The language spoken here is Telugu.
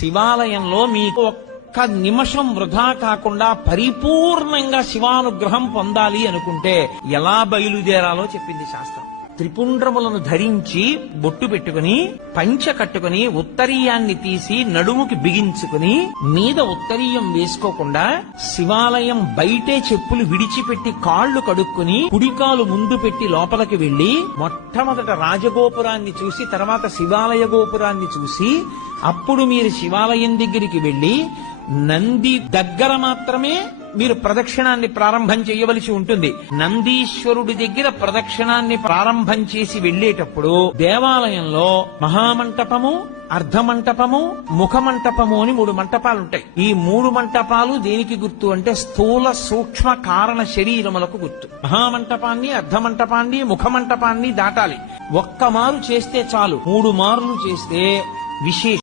శివాలయంలో మీకు ఒక్క నిమిషం వృధా కాకుండా పరిపూర్ణంగా శివానుగ్రహం పొందాలి అనుకుంటే ఎలా బయలుదేరాలో చెప్పింది శాస్త్రం. త్రిపుండ్రములను ధరించి బొట్టు పెట్టుకుని పంచ కట్టుకుని ఉత్తరీయాన్ని తీసి నడుముకి బిగించుకుని మీద ఉత్తరీయం వేసుకోకుండా శివాలయం బయటే చెప్పులు విడిచిపెట్టి కాళ్లు కడుక్కుని కుడికాలు ముందు పెట్టి లోపలికి వెళ్లి మొట్టమొదట రాజగోపురాన్ని చూసి తర్వాత శివాలయ గోపురాన్ని చూసి అప్పుడు మీరు శివాలయం దగ్గరికి వెళ్లి నంది దగ్గర మాత్రమే మీరు ప్రదక్షిణాన్ని ప్రారంభం చేయవలసి ఉంటుంది. నందీశ్వరుడి దగ్గర ప్రదక్షిణాన్ని ప్రారంభం చేసి వెళ్లేటప్పుడు దేవాలయంలో మహామంటపము, అర్ధమంటపము, ముఖమంటపము అని 3 మంటపాలుంటాయి. ఈ 3 మంటపాలు దేనికి గుర్తు అంటే స్థూల సూక్ష్మ కారణ శరీరములకు గుర్తు. మహామంటపాన్ని, అర్ధమంటపాన్ని, ముఖమంటపాన్ని దాటాలి. ఒక్క మారు చేస్తే చాలు, 3 మార్లు చేస్తే విశేషం.